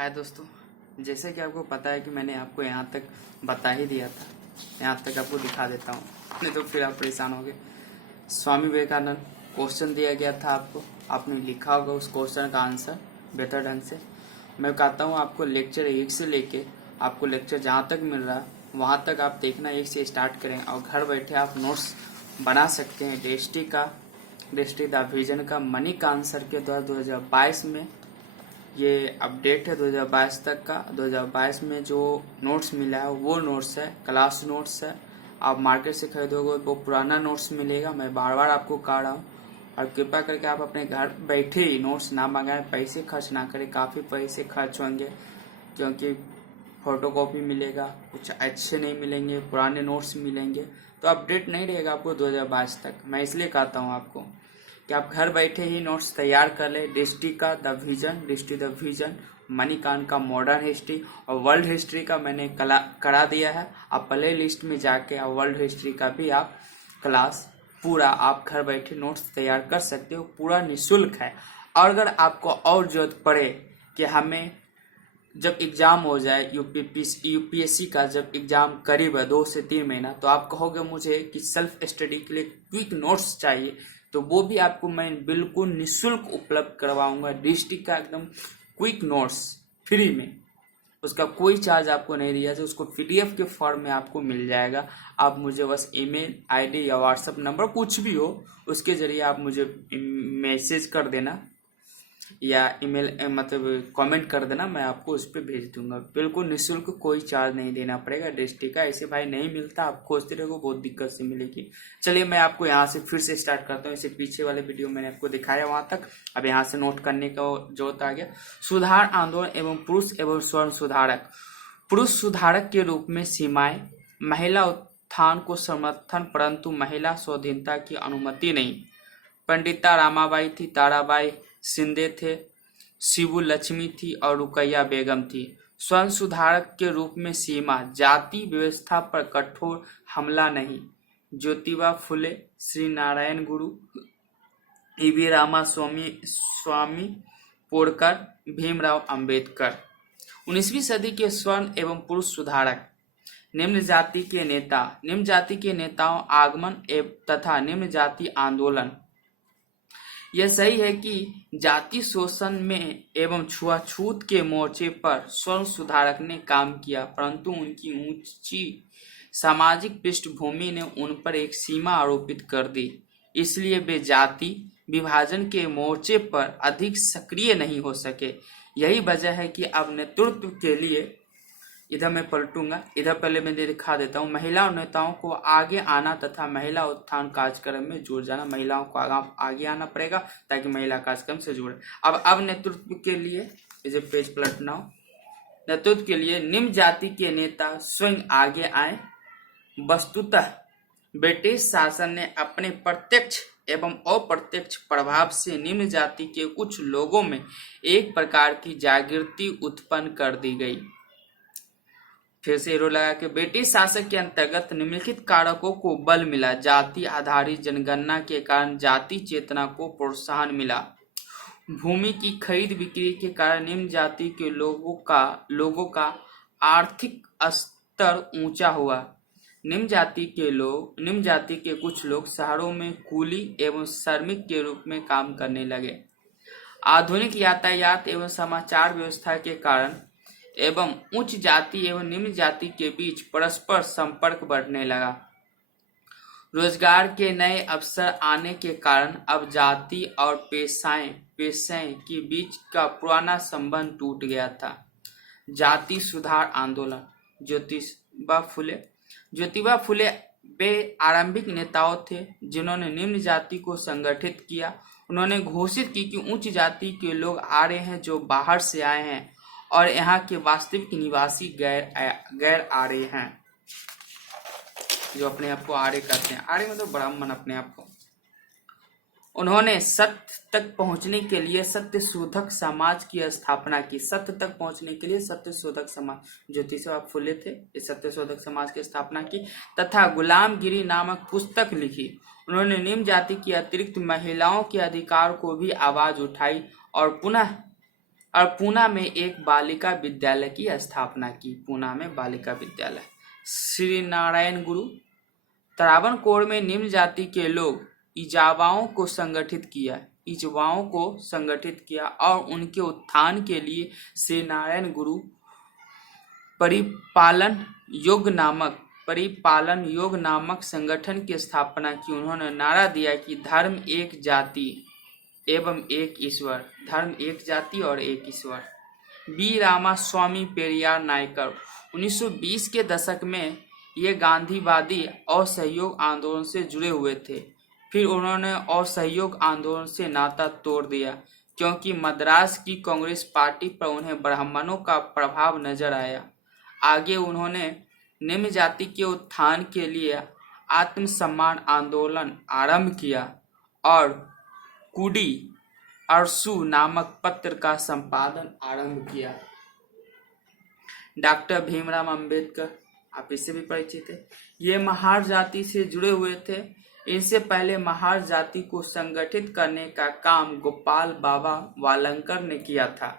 हाय दोस्तों, जैसे कि आपको पता है कि मैंने आपको यहाँ तक बता ही दिया था, यहाँ तक आपको दिखा देता हूँ, नहीं तो फिर आप परेशान होगे। स्वामी विवेकानंद क्वेश्चन दिया गया था आपको, आपने लिखा होगा उस क्वेश्चन का आंसर बेहतर ढंग से। मैं कहता हूँ आपको लेक्चर 1 से लेके आपको लेक्चर जहाँ तक मिल रहा है वहाँ तक आप देखना, 1 से स्टार्ट करें और घर बैठे आप नोट्स बना सकते हैं। दृष्टि द विजन का मनी का आंसर के द्वारा 2022 में ये अपडेट है 2022 तक का। 2022 में जो नोट्स मिला है वो नोट्स है, क्लास नोट्स है। आप मार्केट से खरीदोगे वो पुराना नोट्स मिलेगा। मैं बार बार आपको कह रहा हूँ, और कृपया करके आप अपने घर बैठे ही नोट्स ना मंगाएं, पैसे खर्च ना करें। काफ़ी पैसे खर्च होंगे क्योंकि फोटोकॉपी मिलेगा, कुछ अच्छे नहीं मिलेंगे, पुराने नोट्स मिलेंगे, तो अपडेट नहीं रहेगा आपको 2022 तक। मैं इसलिए कहता हूँ आपको कि आप घर बैठे ही नोट्स तैयार कर ले। दृष्टि द विजन, मणिकांत का मॉडर्न हिस्ट्री और वर्ल्ड हिस्ट्री का मैंने करा दिया है। आप प्ले लिस्ट में जाके और वर्ल्ड हिस्ट्री का भी आप क्लास पूरा आप घर बैठे नोट्स तैयार कर सकते हो, पूरा निःशुल्क है। और अगर आपको और जरूरत पड़े कि हमें जब एग्जाम हो जाए यूपीएससी का, जब एग्जाम करीब है 2 से 3 महीना, तो आप कहोगे मुझे कि सेल्फ स्टडी के लिए क्विक नोट्स चाहिए, तो वो भी आपको मैं बिल्कुल निःशुल्क उपलब्ध करवाऊंगा। डिस्ट्रिक्ट का एकदम क्विक नोट्स फ्री में, उसका कोई चार्ज आपको नहीं दिया जाए, उसको पीडीएफ के फॉर्म में आपको मिल जाएगा। आप मुझे बस ईमेल आईडी या व्हाट्सएप नंबर कुछ भी हो उसके जरिए आप मुझे मैसेज कर देना या ईमेल मतलब कमेंट कर देना, मैं आपको उस पर भेज दूंगा। बिल्कुल निःशुल्क, कोई चार्ज नहीं देना पड़ेगा। डिस्ट्रिक्ट का ऐसे भाई नहीं मिलता, आप खोजते रहोगे बहुत दिक्कत से मिलेगी। चलिए मैं आपको यहाँ से फिर से स्टार्ट करता हूँ। इसे पीछे वाले वीडियो मैंने आपको दिखाया वहां तक, अब यहाँ से नोट करने का जरूरत आ गया। सुधार आंदोलन एवं पुरुष एवं स्वर्ण सुधारक। पुरुष सुधारक के रूप में सीमाएं, महिला उत्थान को समर्थन परंतु महिला स्वाधीनता की अनुमति नहीं। पंडिता रामाबाई थी, ताराबाई शिंदे थे, शिबू लक्ष्मी थी और रुकैया बेगम थी। स्वर्ण सुधारक के रूप में सीमा, जाति व्यवस्था पर कठोर हमला नहीं। ज्योतिबा फुले, श्री नारायण गुरु, ईवी रामा स्वामी पोड़कर, भीमराव अंबेडकर। 19वीं सदी के स्वर्ण एवं पुरुष सुधारक। निम्न जाति के नेता, निम्न जाति के नेताओं आगमन तथा निम्न जाति आंदोलन। यह सही है कि जाति शोषण में एवं छुआछूत के मोर्चे पर स्वर्ण सुधारक ने काम किया, परंतु उनकी ऊंची सामाजिक पृष्ठभूमि ने उन पर एक सीमा आरोपित कर दी। इसलिए वे जाति विभाजन के मोर्चे पर अधिक सक्रिय नहीं हो सके। यही वजह है कि अब नेतृत्व के लिए, इधर मैं पलटूंगा, इधर पहले मैं दिखा देता हूँ, महिला नेताओं को आगे आना तथा महिला उत्थान कार्यक्रम में जुड़ जाना। महिलाओं को आगे आना पड़ेगा ताकि महिला कार्यक्रम से जुड़े। अब नेतृत्व के लिए, इसे पेज पलटना हो, नेतृत्व के लिए निम्न जाति के नेता स्वयं आगे आए। वस्तुतः ब्रिटिश शासन ने अपने प्रत्यक्ष एवं अप्रत्यक्ष प्रभाव से निम्न जाति के कुछ लोगों में एक प्रकार की जागृति उत्पन्न कर दी गई। फिर से एरो लगा के, ब्रिटिश शासक के अंतर्गत निम्नलिखित कारकों को बल मिला। जाति आधारित जनगणना के कारण जाति चेतना को प्रोत्साहन मिला। भूमि की खरीद बिक्री के कारण निम्न जाति के लोगों का आर्थिक स्तर ऊंचा हुआ। निम्न जाति के कुछ लोग शहरों में कुली एवं श्रमिक के रूप में काम करने लगे। आधुनिक यातायात एवं समाचार व्यवस्था के कारण एवं उच्च जाति एवं निम्न जाति के बीच परस्पर संपर्क बढ़ने लगा। रोजगार के नए अवसर आने के कारण अब जाति और पेशे के बीच का पुराना संबंध टूट गया था। जाति सुधार आंदोलन। ज्योतिबा फुले वे आरंभिक नेताओं थे जिन्होंने निम्न जाति को संगठित किया। उन्होंने घोषित की कि उच्च जाति के लोग आ रहे हैं जो बाहर से आए हैं और यहाँ के वास्तविक निवासी गैर आर्य हैं, जो अपने आप को आर्य कहते हैं। आर्य मतलब ब्राह्मण अपने आप को। उन्होंने सत्य तक पहुंचने के लिए सत्य शोधक समाज की स्थापना की। सत्य तक पहुंचने के लिए सत्य शोधक समाज, ज्योतिबा फुले थे, इस सत्य शोधक समाज की स्थापना की तथा गुलामगिरी नामक पुस्तक लिखी। उन्होंने निम्न जाति की अतिरिक्त महिलाओं के अधिकार को भी आवाज उठाई और पुनः और पूना में एक बालिका विद्यालय की स्थापना की। पूना में बालिका विद्यालय। श्री नारायण गुरु। त्रावणकोर में निम्न जाति के लोग इजावाओं को संगठित किया और उनके उत्थान के लिए श्री नारायण गुरु परिपालन योग नामक संगठन की स्थापना की। उन्होंने नारा दिया कि धर्म एक जाति एवं एक ईश्वर, धर्म एक जाति और एक ईश्वर। बी रामास्वामी पेरियार नायकर। 1920 के दशक में ये गांधीवादी असहयोग आंदोलन से जुड़े हुए थे। फिर उन्होंने असहयोग आंदोलन से नाता तोड़ दिया क्योंकि मद्रास की कांग्रेस पार्टी पर उन्हें ब्राह्मणों का प्रभाव नजर आया। आगे उन्होंने निम्न जाति के उत्थान के लिए आत्मसम्मान आंदोलन आरंभ किया और कुडी अरसू नामक पत्र का संपादन आरंभ किया। डॉक्टर भीमराव अंबेडकर, आप इससे भी परिचित हैं। ये महार जाति से जुड़े हुए थे। इनसे पहले महार जाति को संगठित करने का काम गोपाल बाबा वालंकर ने किया था।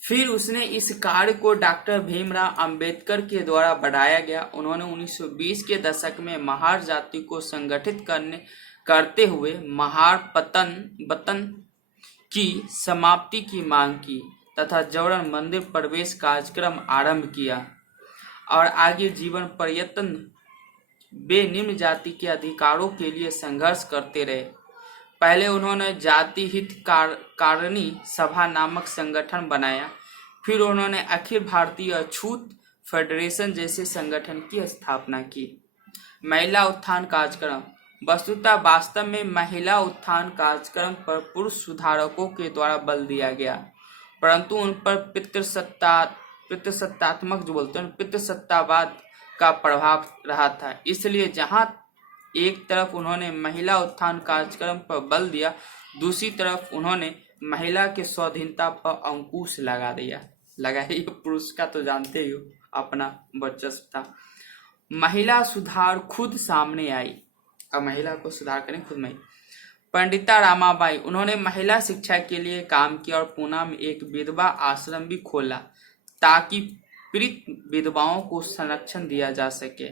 फिर उसने इस कार्य को डॉक्टर भीमराव अंबेडकर के द्वारा बढ़ाया गया। उन्होंने 1920 के दशक में महार जाति को संगठित करते हुए महार वतन की समाप्ति की मांग की तथा जबरन मंदिर प्रवेश कार्यक्रम आरंभ किया और आगे जीवन पर्यंत वे निम्न जाति के अधिकारों के लिए संघर्ष करते रहे। पहले उन्होंने जाति हित कारिणी सभा नामक संगठन बनाया। फिर उन्होंने अखिल भारतीय अछूत फेडरेशन जैसे संगठन की स्थापना की। महिला उत्थान कार्यक्रम। वस्तुतः वास्तव में महिला उत्थान कार्यक्रम पर पुरुष सुधारकों के द्वारा बल दिया गया, परंतु उन पर पितृसत्तावाद का प्रभाव रहा था। इसलिए जहां एक तरफ उन्होंने महिला उत्थान कार्यक्रम पर बल दिया, दूसरी तरफ उन्होंने महिला के स्वाधीनता पर अंकुश लगा दिया। पुरुष का तो जानते ही हो, अपना वर्चस्व था। महिला सुधार खुद सामने आई। अब महिला को सुधार करें खुद में। पंडिता रामाबाई, उन्होंने महिला शिक्षा के लिए काम किया और पूना में एक विधवा आश्रम भी खोला ताकि पीड़ित विधवाओं को संरक्षण दिया जा सके।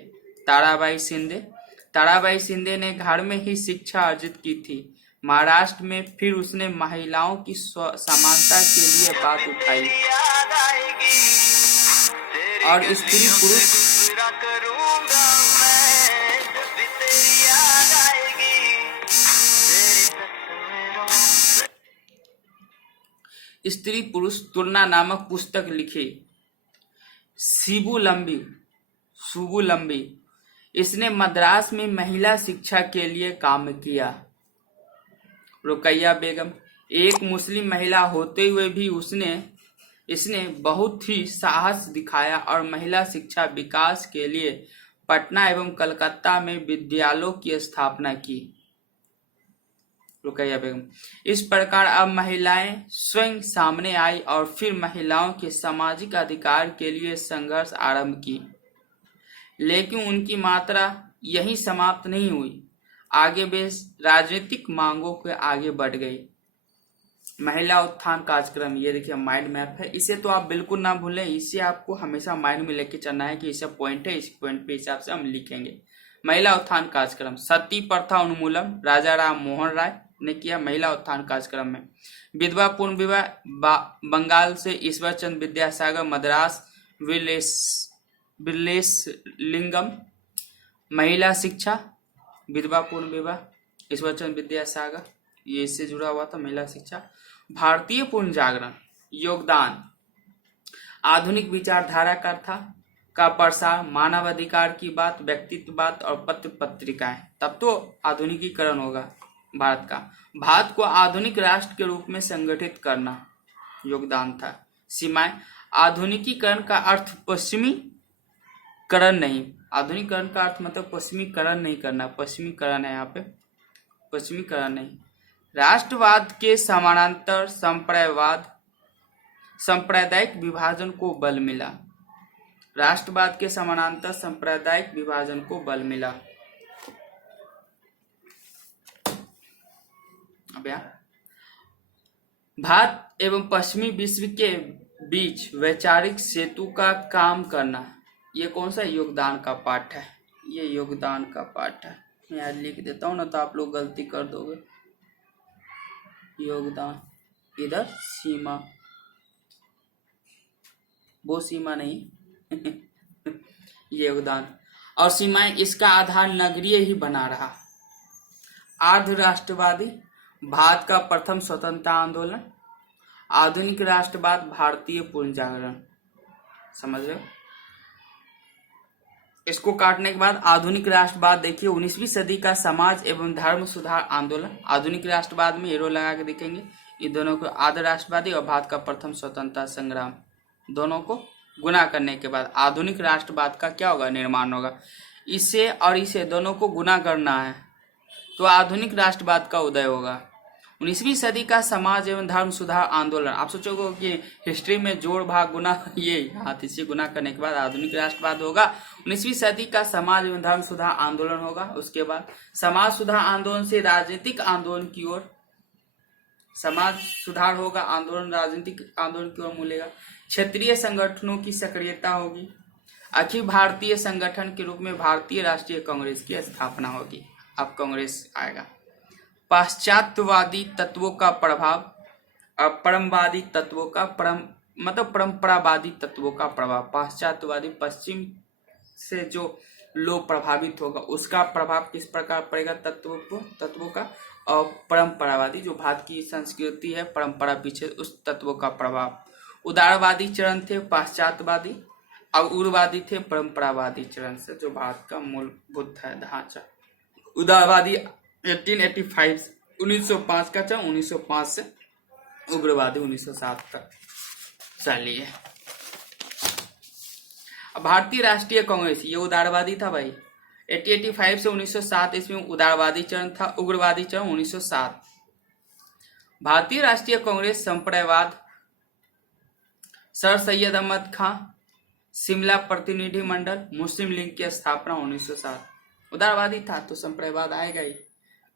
ताराबाई शिंदे ने घर में ही शिक्षा अर्जित की थी। महाराष्ट्र में फिर उसने महिलाओं की समानता के लिए बात उठाई और स्त्री पुरुष तुलना नामक पुस्तक लिखी। सुबु लंबी, इसने मद्रास में महिला शिक्षा के लिए काम किया। रुकैया बेगम, एक मुस्लिम महिला होते हुए भी इसने बहुत ही साहस दिखाया और महिला शिक्षा विकास के लिए पटना एवं कलकत्ता में विद्यालयों की स्थापना की। रुकैया बेगम, इस प्रकार अब महिलाएं स्वयं सामने आई और फिर महिलाओं के सामाजिक अधिकार के लिए संघर्ष आरंभ की। लेकिन उनकी मात्रा यही समाप्त नहीं हुई। आगे वे राजनीतिक मांगों के आगे बढ़ गई। महिला उत्थान कार्यक्रम, ये देखिए माइंड मैप है, इसे तो आप बिल्कुल ना भूलें। इसे आपको हमेशा माइंड में लेके चलना है कि इसे पॉइंट है, इस पॉइंट पे हिसाब से हम लिखेंगे। महिला उत्थान कार्यक्रम। सती प्रथा उन्मूलन, राजा राम मोहन राय ने किया महिला उत्थान कार्यक्रम में। विधवा पूर्ण विवाह, बंगाल से ईश्वर चंद्र विद्यासागर, मद्रास विलेसलिंगम। महिला शिक्षा, विधवा पूर्ण विवाह, ईश्वर चंद्र विद्यासागर, ये इससे जुड़ा हुआ था महिला शिक्षा। भारतीय पूर्ण जागरण, योगदान, आधुनिक विचारधारा का प्रसार, मानवाधिकार की बात, व्यक्तित्ववाद और पत्र पत्रिकाएं। तब तो आधुनिकीकरण होगा भारत का। भारत को आधुनिक राष्ट्र के रूप में संगठित करना योगदान था। सीमाएं, आधुनिकीकरण का अर्थ पश्चिमीकरण नहीं। आधुनिकीकरण का अर्थ मतलब पश्चिमीकरण नहीं करना, पश्चिमीकरण है यहाँ पे, पश्चिमीकरण नहीं। राष्ट्रवाद के समानांतर सांप्रदायिक विभाजन को बल मिला। राष्ट्रवाद के समानांतर सांप्रदायिक विभाजन को बल मिला। अब यहाँ भारत एवं पश्चिमी विश्व के बीच वैचारिक सेतु का काम करना, ये कौन सा योगदान का पाठ है? ये योगदान का पाठ है। मैं यहाँ लिख देता हूँ ना तो आप लोग गलती कर दोगे। योगदान, इधर सीमा, वो सीमा नहीं ये योगदान। और सीमाएं, इसका आधार नगरीय ही बना रहा। आर्ध राष्ट्रवादी, भारत का प्रथम स्वतंत्रता आंदोलन। आधुनिक राष्ट्रवाद, भारतीय पुनर्जागरण। समझ रहे हो? इसको काटने के बाद आधुनिक राष्ट्रवाद देखिए, 19वीं सदी का समाज एवं धर्म सुधार आंदोलन। आधुनिक राष्ट्रवाद में एरो लगा के देखेंगे। इन दोनों को आर्ध राष्ट्रवादी और भारत का प्रथम स्वतंत्रता संग्राम, दोनों को गुना करने के बाद आधुनिक राष्ट्रवाद का क्या होगा? निर्माण होगा। इसे और इसे दोनों को गुना करना है तो आधुनिक राष्ट्रवाद का उदय होगा। 19वीं सदी का समाज एवं धर्म सुधार आंदोलन। आप सोचोगे कि हिस्ट्री में जोड़ भाग गुना, ये हाथ इसे गुना करने के बाद आधुनिक राष्ट्रवाद होगा। 19वीं सदी का समाज एवं धर्म सुधार आंदोलन होगा। उसके बाद समाज सुधार आंदोलन से राजनीतिक आंदोलन की ओर, समाज सुधार होगा, आंदोलन राजनीतिक आंदोलन की ओर मुड़ेगा। क्षेत्रीय संगठनों की सक्रियता होगी। अखिल भारतीय संगठन के रूप में भारतीय राष्ट्रीय कांग्रेस की स्थापना होगी। अब कांग्रेस आएगा। पाश्चात्यवादी तत्वों का प्रभाव, परमवादी तत्वों का परंपरावादी तत्वों का प्रभाव। पाश्चात्यवादी, पश्चिम से जो लोग प्रभावित होगा उसका प्रभाव किस प्रकार पड़ेगा तत्वों का। और परंपरावादी, जो भारत की संस्कृति है, परंपरा पीछे, उस तत्वों का प्रभाव। उदारवादी चरण थे पाश्चात्यवादी, और उग्रवादी थे परंपरावादी चरण से, जो भारत का मूलभूत है ढांचा। उदारवादी 1885 1905 का चरण, 1905 से उग्रवादी 1907 तक। चलिए, अब भारतीय राष्ट्रीय कांग्रेस, ये उदारवादी था भाई। 1885 से 1907 इसमें उदारवादी चरण था, उग्रवादी चरण 1907। भारतीय राष्ट्रीय कांग्रेस संप्रदायवाद, सर सैयद अहमद खां, शिमला प्रतिनिधि मंडल, मुस्लिम लीग की स्थापना 1907। उदारवादी था तो संप्रदायवाद आएगा ही,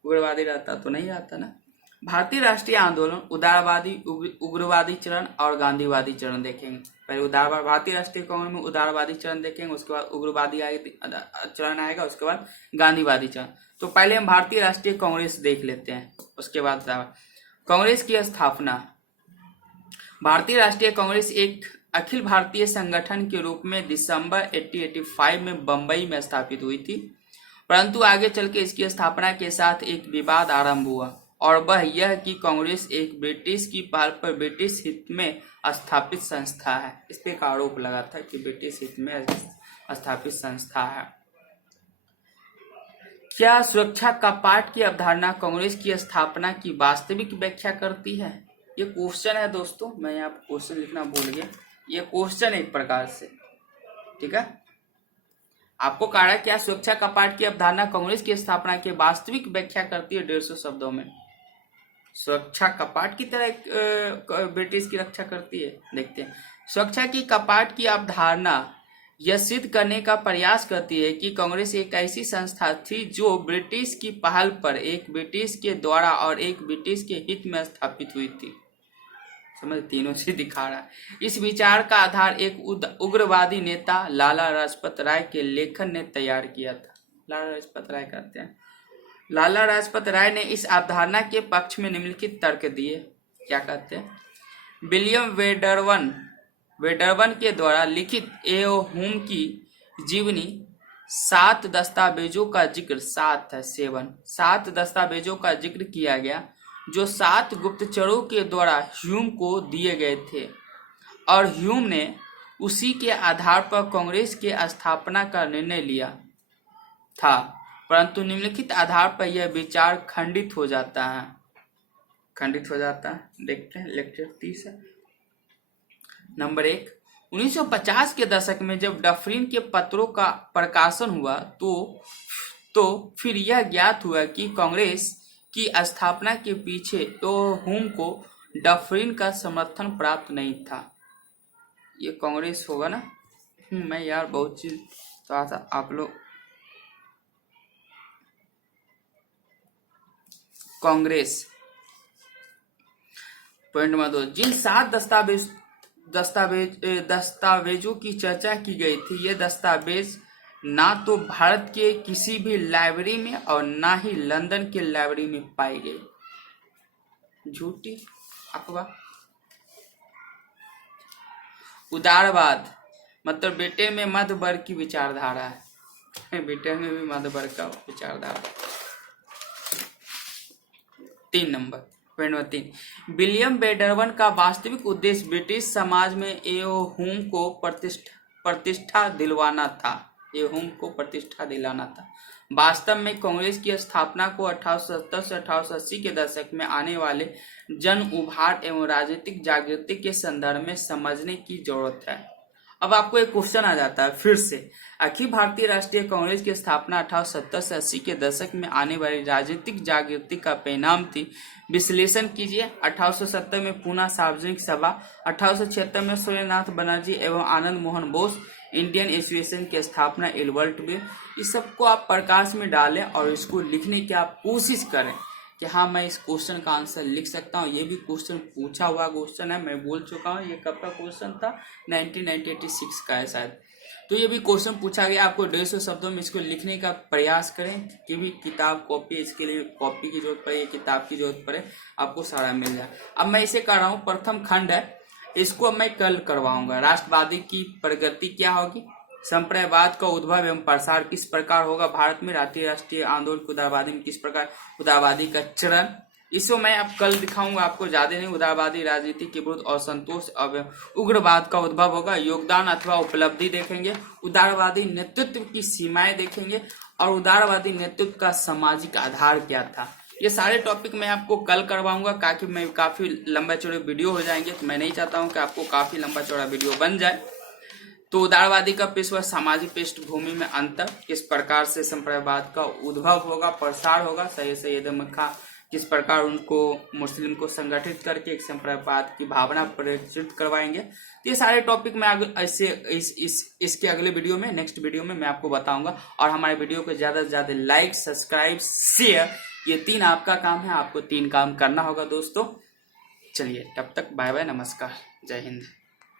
उग्रवादी रहता तो नहीं आता ना। भारतीय राष्ट्रीय आंदोलन, उदारवादी, उग्रवादी चरण और गांधीवादी चरण देखेंगे। पहले भारतीय राष्ट्रीय कांग्रेस में उदारवादी चरण देखेंगे, उसके बाद उग्रवादी चरण आएगा, उसके बाद गांधीवादी चरण। तो पहले हम भारतीय राष्ट्रीय कांग्रेस देख लेते हैं, उसके बाद कांग्रेस की स्थापना। भारतीय राष्ट्रीय कांग्रेस एक अखिल भारतीय संगठन के रूप में दिसंबर 1885 में बंबई में स्थापित हुई थी, परंतु आगे चल के इसकी स्थापना के साथ एक विवाद आरंभ हुआ, और वह यह कि कांग्रेस एक ब्रिटिश की पहल पर ब्रिटिश हित में स्थापित संस्था है। इस पे एक आरोप लगा था कि ब्रिटिश हित में स्थापित संस्था है। क्या सुरक्षा कपाट की अवधारणा कांग्रेस की स्थापना की वास्तविक व्याख्या करती है? ये क्वेश्चन है दोस्तों, मैं यहाँ क्वेश्चन लिखना भूल गया। ये क्वेश्चन एक प्रकार से, ठीक है, आपको कहा है क्या सुरक्षा कपाट की अवधारणा कांग्रेस की स्थापना की वास्तविक व्याख्या करती है 150 शब्दों में। सुरक्षा कपाट की तरह ब्रिटिश की रक्षा करती है। देखते हैं, सुरक्षा की कपाट की अवधारणा यह सिद्ध करने का प्रयास करती है कि कांग्रेस एक ऐसी संस्था थी जो ब्रिटिश की पहल पर एक ब्रिटिश के द्वारा और एक ब्रिटिश के हित में स्थापित हुई थी। समझ, तीनों से दिखा रहा है। इस विचार का आधार एक उग्रवादी नेता लाला लाजपत राय के लेखन ने तैयार किया था। लाला लाजपत राय कहते हैं, लाला लाजपत राय ने इस अवधारणा के पक्ष में निम्नलिखित तर्क दिए। क्या कहते हैं? विलियम वेडरवन के द्वारा लिखित एओहुम की जीवनी 7 दस्तावेजों का जिक्र, 7 दस्तावेजों का जिक्र किया गया जो 7 गुप्तचरों के द्वारा ह्यूम को दिए गए थे, और ह्यूम ने उसी के आधार पर कांग्रेस के स्थापना का निर्णय लिया था, परंतु निम्नलिखित आधार पर यह विचार खंडित हो जाता है। देखते हैं लेक्चर 30 है। नंबर 1, 1950 के दशक में जब डफरिन के पत्रों का प्रकाशन हुआ तो फिर यह ज्ञात हुआ कि कांग्रेस की स्थापना के पीछे एओहुम को डफरिन का समर्थन प्राप्त नहीं था। ये कांग्रेस होगा ना। मैं यार बहुत चीज कहा था, आप लोग कांग्रेस पॉइंट नंबर 2, जिन 7 दस्तावेजों की चर्चा की गई थी, ये दस्तावेज ना तो भारत के किसी भी लाइब्रेरी में और ना ही लंदन के लाइब्रेरी में पाई गई। झूठी अफवाह। उदारवाद मतलब बेटे में मध्य वर्ग की विचारधारा है, बेटे में भी मध्य वर्ग का विचारधारा। 3 नंबर, पॉइंट नंबर 3, विलियम बेडरवन का वास्तविक उद्देश्य ब्रिटिश समाज में एहोम को प्रतिष्ठा दिलवाना था। एहोम को प्रतिष्ठा दिलाना था। वास्तव में कांग्रेस की स्थापना को 1870 से 1880 के दशक में आने वाले जन उभार एवं राजनीतिक जागृति के संदर्भ में समझने की जरूरत है। अब आपको एक क्वेश्चन आ जाता है फिर से, अखिल भारतीय राष्ट्रीय कांग्रेस की स्थापना 1870 से 80 के दशक में आने वाली राजनीतिक जागृति का परिणाम थी। विश्लेषण कीजिए। 1870 में पूना सार्वजनिक सभा, 1876 में सूर्यनाथ बनर्जी एवं आनंद मोहन बोस इंडियन एसोसिएशन की स्थापना, एल्बर्ट में। इस सबको आप प्रकाश में डालें और इसको लिखने की आप कोशिश करें कि हाँ मैं इस क्वेश्चन का आंसर लिख सकता हूँ। ये भी क्वेश्चन पूछा हुआ क्वेश्चन है, मैं बोल चुका हूँ। ये कब का क्वेश्चन था? 1986 का है शायद। तो ये भी क्वेश्चन पूछा गया। आपको 150 शब्दों में इसको लिखने का प्रयास करें कि भी किताब कॉपी, इसके लिए कॉपी की जरूरत पड़े, किताब की जरूरत पड़े, आपको सारा मिल जाए। अब मैं इसे कर रहा हूँ, प्रथम खंड है, इसको मैं कल करवाऊंगा। राष्ट्रवादी की प्रगति क्या होगी, संप्रदायवाद का उद्भव एवं प्रसार किस प्रकार होगा भारत में, राष्ट्रीय आंदोलन की उदारवादी में किस प्रकार, उदारवादी का चरण, इसको मैं अब कल दिखाऊंगा आपको, ज्यादा नहीं। उदारवादी राजनीति के विरुद्ध असंतोष एवं उग्रवाद का उद्भव होगा, योगदान अथवा उपलब्धि देखेंगे, उदारवादी नेतृत्व की सीमाएं देखेंगे और उदारवादी नेतृत्व का सामाजिक आधार क्या था। ये सारे टॉपिक मैं आपको कल करवाऊंगा, ताकि मैं काफी लंबा चौड़े वीडियो हो जाएंगे, तो मैं नहीं चाहता हूं कि आपको काफी लंबा चौड़ा वीडियो बन जाए। तो उदारवादी का पेशवा, सामाजिक पृष्ठभूमि में अंतर, किस प्रकार से संप्रदायवाद का उद्भव होगा, प्रसार होगा, सैयद अहमद खां किस प्रकार उनको मुस्लिम को संगठित करके एक संप्रदायवाद की भावना प्रदर्शित करवाएंगे। तो ये सारे टॉपिक मैं इसके अगले वीडियो में, नेक्स्ट वीडियो में मैं आपको बताऊंगा। और हमारे वीडियो को ज्यादा से ज्यादा लाइक, सब्सक्राइब, शेयर, ये 3 आपका काम है। आपको 3 काम करना होगा दोस्तों। चलिए तब तक बाय बाय, नमस्कार, जय हिंद।